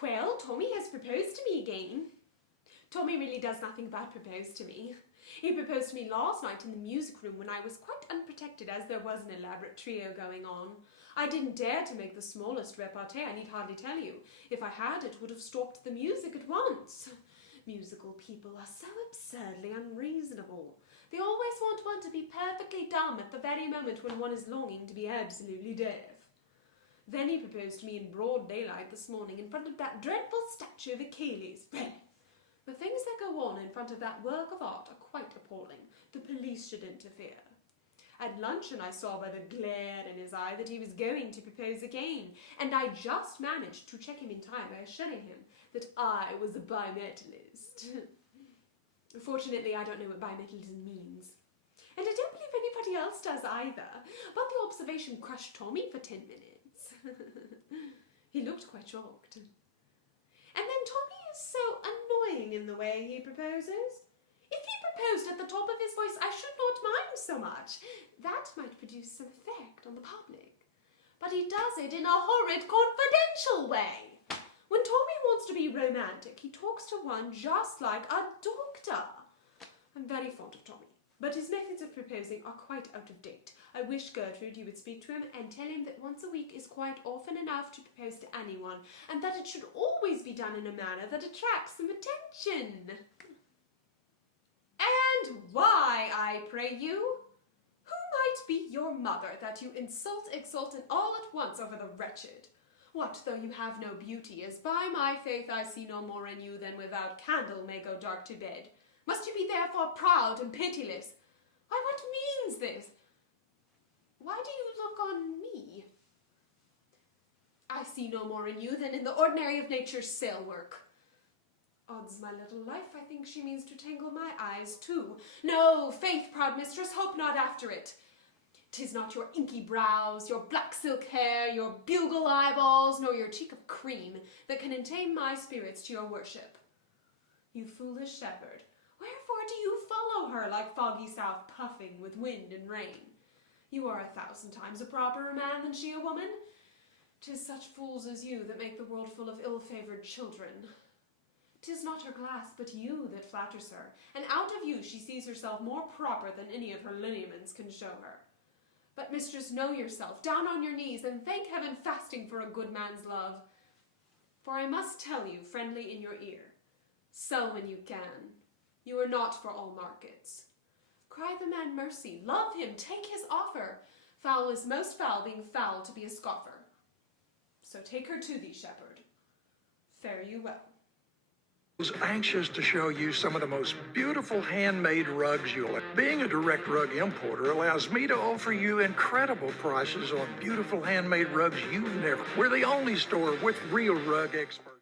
Well, Tommy has proposed to me again. Tommy really does nothing but propose to me. He proposed to me last night in the music room when I was quite unprotected, as there was an elaborate trio going on. I didn't dare to make the smallest repartee, I need hardly tell you. If I had, it would have stopped the music at once. Musical people are so absurdly unreasonable. They always want one to be perfectly dumb at the very moment when one is longing to be absolutely deaf. Then he proposed to me in broad daylight this morning in front of that dreadful statue of Achilles. The things that go on in front of that work of art are quite appalling. The police should interfere. At luncheon I saw by the glare in his eye that he was going to propose again, and I just managed to check him in time by assuring him that I was a bimetallist. Fortunately, I don't know what bimetallism means. And I don't believe anybody else does either, but the observation crushed Tommy for 10 minutes. He looked quite shocked. And then Tommy is so annoying in the way he proposes. If he proposed at the top of his voice, I should not mind so much. That might produce some effect on the public. But he does it in a horrid, confidential way. When Tommy wants to be romantic, he talks to one just like a doctor. I'm very fond of Tommy, but his methods of proposing are quite out of date. I wish, Gertrude, you would speak to him and tell him that once a week is quite often enough to propose to anyone, and that it should always be done in a manner that attracts some attention. And why, I pray you? Who might be your mother, that you insult, exalt, and all at once over the wretched? What though you have no beauty, as by my faith I see no more in you than without candle may go dark to bed? Must you be therefore proud and pitiless? Why, what means this? Why do you look on me? I see no more in you than in the ordinary of nature's sail work. Odds my little life, I think she means to tangle my eyes too. No, faith, proud mistress, hope not after it. 'Tis not your inky brows, your black silk hair, your bugle eyeballs, nor your cheek of cream, that can entame my spirits to your worship. You foolish shepherd, wherefore do you follow her like foggy south puffing with wind and rain? You are 1,000 times a properer man than she a woman. 'Tis such fools as you that make the world full of ill-favoured children. 'Tis not her glass, but you that flatters her, and out of you she sees herself more proper than any of her lineaments can show her. But, mistress, know yourself, down on your knees, and thank heaven fasting for a good man's love. For I must tell you, friendly in your ear, sell when you can. You are not for all markets. Cry the man mercy, love him, take his offer. Foul is most foul, being foul to be a scoffer. So take her to thee, shepherd. Fare you well. I was anxious to show you some of the most beautiful handmade rugs you'll have. Being a direct rug importer allows me to offer you incredible prices on beautiful handmade rugs you've never. We're the only store with real rug experts.